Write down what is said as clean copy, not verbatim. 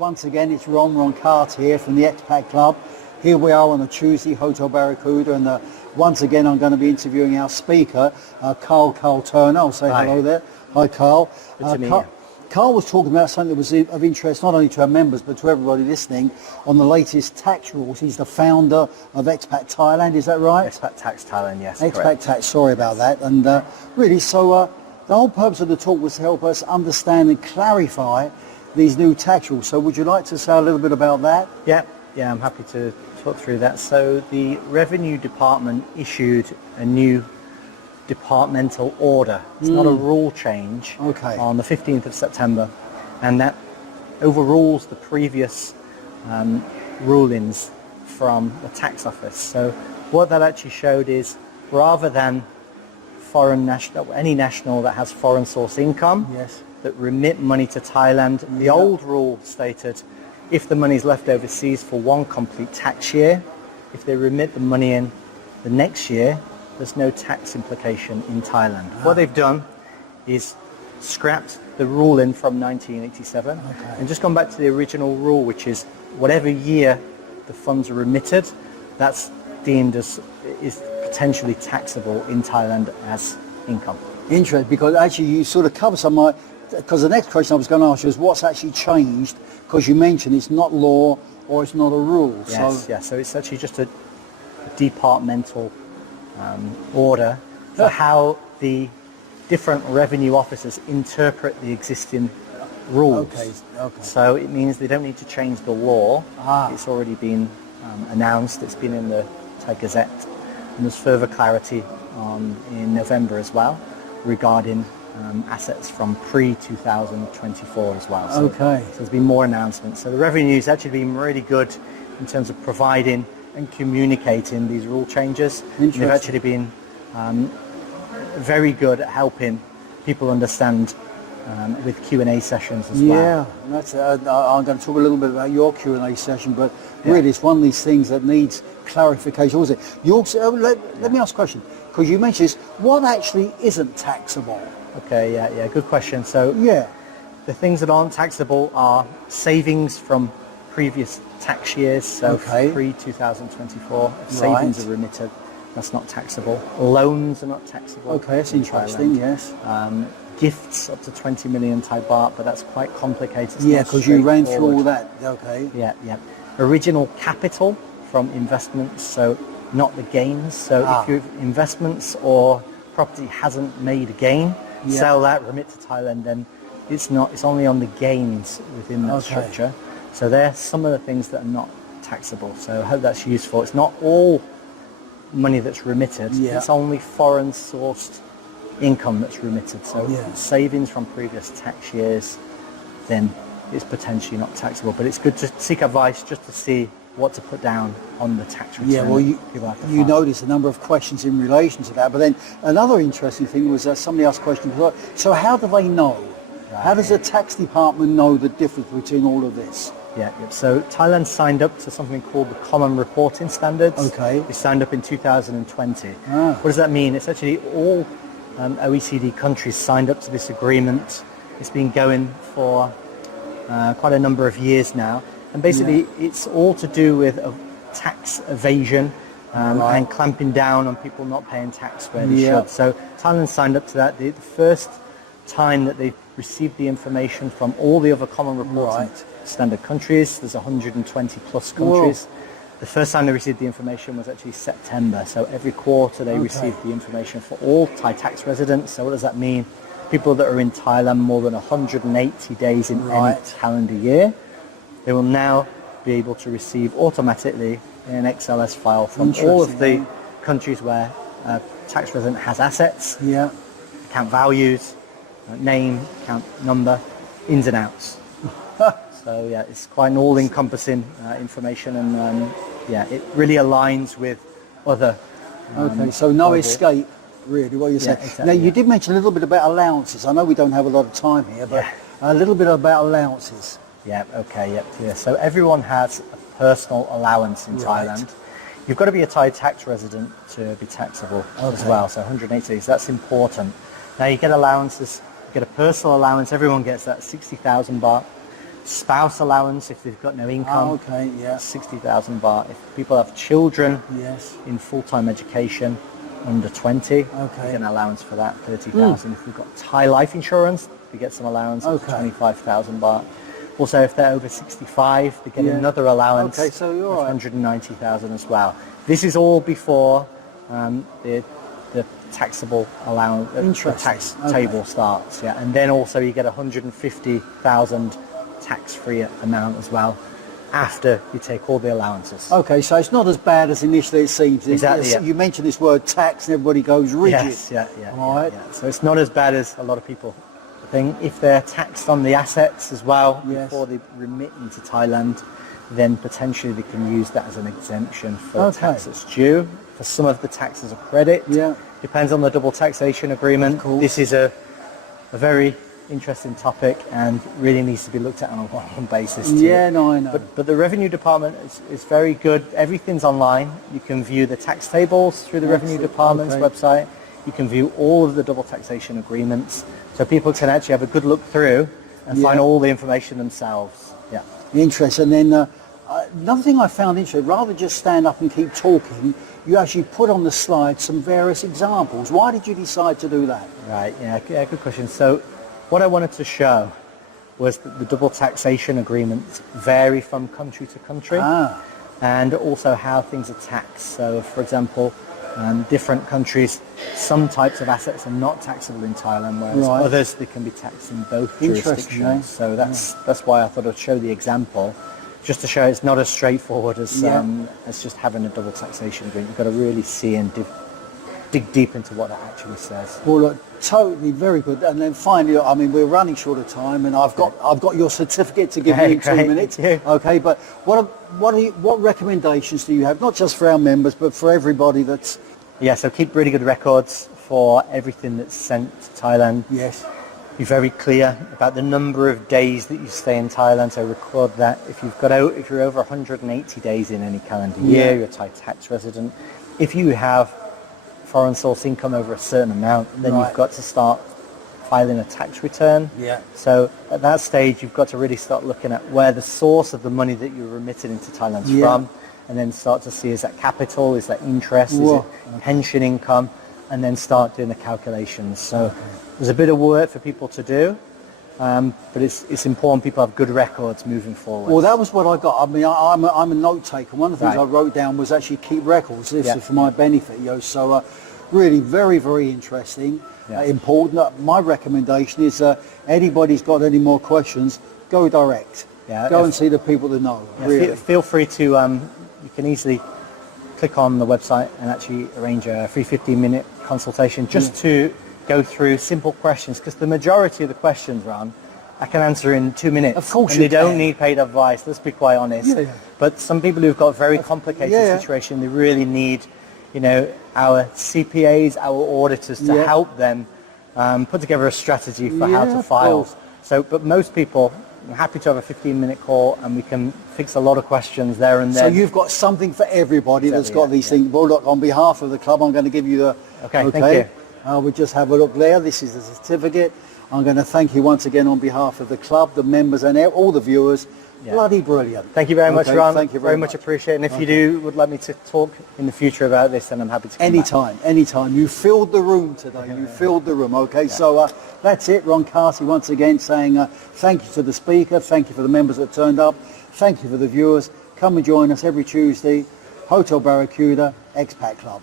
once again, it's Ron Carter here from the Expat Club. Here we are on a Tuesday, Hotel Barracuda, and once again I'm going to be interviewing our speaker, Carl Turner. I'll say Hi. hello there. Hi, Carl. Good to meet you. Carl was talking about something that was of interest not only to our members but to everybody listening on the latest tax rules. He's the founder of Expat Thailand, is that right? Expat Tax Thailand, yes, Expat correct. Tax, sorry about that. And really, so the whole purpose of the talk was to help us understand and clarify these new tax rules. So would you like to say a little bit about that? Yeah, I'm happy to talk through that. So the Revenue Department issued a new departmental order. It's not a rule change. Okay. On the 15th of September, and that overrules the previous rulings from the tax office. So what that actually showed is, rather than any national that has foreign source income, Yes. that remit money to Thailand, the old rule stated if the money is left overseas for one complete tax year, if they remit the money in the next year, there's no tax implication in Thailand. What they've done is scrapped the ruling from 1987 and just gone back to the original rule, which is whatever year the funds are remitted, that's deemed as is potentially taxable in Thailand as income. Interesting, because actually you sort of cover some of because the next question I was going to ask you is what's actually changed, because you mentioned it's not law or it's not a rule. Yes, so it's actually just a departmental order for how the different revenue officers interpret the existing rules. Okay. So it means they don't need to change the law. It's already been announced, it's been in the Thai Gazette, and there's further clarity in November as well regarding assets from pre-2024 as well. So there's been more announcements. So the revenue's actually been really good in terms of providing and communicating these rule changes. They've actually been very good at helping people understand with Q&A sessions as well. Yeah, that's, I'm going to talk a little bit about your Q&A session, but really it's one of these things that needs clarification. Was it? You also, let me ask a question, because you mentioned this, what actually isn't taxable? Okay, yeah, good question. So the things that aren't taxable are savings from previous tax years, so pre-2024, savings are remitted, that's not taxable. Loans are not taxable. Okay, that's interesting, Thailand. yes. Gifts up to 20 million Thai baht, but that's quite complicated. It's Yeah, not because you ran through straightforward. all that, okay. Yeah. Original capital from investments, so not the gains. So if your investments or property hasn't made a gain, sell that, remit to Thailand, then it's only on the gains within that structure. So they're some of the things that are not taxable. So I hope that's useful. It's not all money that's remitted, it's only foreign sourced income that's remitted. So savings from previous tax years, then it's potentially not taxable. But it's good to seek advice just to see what to put down on the tax return. Yeah, well, you notice a number of questions in relation to that. But then another interesting thing was that somebody asked a question, so how do they know? How does the tax department know the difference between all of this? Yeah. So Thailand signed up to something called the Common Reporting Standards. Okay. It signed up in 2020. What does that mean? It's actually all OECD countries signed up to this agreement. It's been going for quite a number of years now. And basically it's all to do with tax evasion and clamping down on people not paying tax where they should. So Thailand signed up to that. The first time that they received the information from all the other Common Reporting Standard countries, there's 120 plus countries. The first time they received the information was actually September. So every quarter they received the information for all Thai tax residents. So what does that mean? People that are in Thailand more than 180 days in any calendar year, they will now be able to receive automatically an XLS file from all of the countries where a tax resident has assets, account values, name, account number, ins and outs. So it's quite an all-encompassing information, and it really aligns with other. So no escape, really, what you're saying. Exactly, now, you did mention a little bit about allowances. I know we don't have a lot of time here, but a little bit about allowances. So everyone has a personal allowance in Thailand. You've got to be a Thai tax resident to be taxable as well, so 180 days, that's important. Now you get allowances, you get a personal allowance, everyone gets that, 60,000 baht. spouse allowance if they've got no income. Okay, yeah. 60,000 baht. If people have children Yes. in full-time education under 20, you get an allowance for that, 30,000. If we've got Thai life insurance, we get some allowance of 25,000 baht. Also, if they're over 65, they get another allowance so you're of right. 190,000 as well. This is all before the taxable allowance, the tax table starts. Yeah, and then also you get 150,000 tax-free amount as well after you take all the allowances. Okay, so it's not as bad as initially it seems. Exactly, yeah. You mentioned this word tax and everybody goes rigid. Yes, yeah. All right. Yeah. So it's not as bad as a lot of people think. If they're taxed on the assets as well before they remit into Thailand, then potentially they can use that as an exemption for tax that's due. For some of the taxes, a credit. Yeah. Depends on the double taxation agreement. This is a very interesting topic and really needs to be looked at on a one-on-one basis too. Yeah, no, I know. But the Revenue Department is very good. Everything's online. You can view the tax tables through the Revenue Department's website. You can view all of the double taxation agreements. So people can actually have a good look through and find all the information themselves. Yeah. Interesting. And then another thing I found interesting, rather than just stand up and keep talking, you actually put on the slide some various examples. Why did you decide to do that? Right, yeah, good question. So what I wanted to show was that the double taxation agreements vary from country to country and also how things are taxed. So for example, different countries, some types of assets are not taxable in Thailand, whereas others, they can be taxed in both jurisdictions. So that's why I thought I'd show the example, just to show it's not as straightforward as just having a double taxation agreement. You've got to really see and dig deep into what that actually says. Well, look, totally, very good. And then finally, I mean, we're running short of time, and I've got your certificate to give you in 2 minutes. Okay, but what recommendations do you have, not just for our members, but for everybody that's... Yeah, so keep really good records for everything that's sent to Thailand. Yes. Be very clear about the number of days that you stay in Thailand, so record that. If you're over 180 days in any calendar year, you're a Thai tax resident. If you have foreign source income over a certain amount, then you've got to start filing a tax return. Yeah. So at that stage, you've got to really start looking at where the source of the money that you're remitted into Thailand's from, and then start to see, is that capital, is that interest, is it pension income, and then start doing the calculations. So there's a bit of work for people to do, but it's important people have good records moving forward. Well, that was what I got. I mean, I'm a note taker. One of the things I wrote down was actually keep records. This is for my benefit, So really very, very interesting, important. My recommendation is anybody's got any more questions, go direct. Go and see the people that know. Really. Feel free to, you can easily click on the website and actually arrange a free 15-minute consultation just to go through simple questions, because the majority of the questions, Ron, I can answer in 2 minutes. Of course, and they don't need paid advice, let's be quite honest. But some people who've got very complicated situation, they really need, our CPAs, our auditors to help them put together a strategy for how to file. So, but most people, I'm happy to have a 15-minute call and we can fix a lot of questions there and then. So you've got something for everybody that's got these things. Well, look, on behalf of the club, I'm going to give you the... Okay, thank you. We'll just have a look there. This is the certificate. I'm going to thank you once again on behalf of the club, the members and all the viewers. Bloody brilliant. Thank you very much, Ron. Thank you very much appreciated. And if you would like me to talk in the future about this, then I'm happy to come back. Anytime. You filled the room today. You filled the room. Okay, so that's it. Ron Carty once again saying thank you to the speaker. Thank you for the members that turned up. Thank you for the viewers. Come and join us every Tuesday. Hotel Barracuda, Expat Club.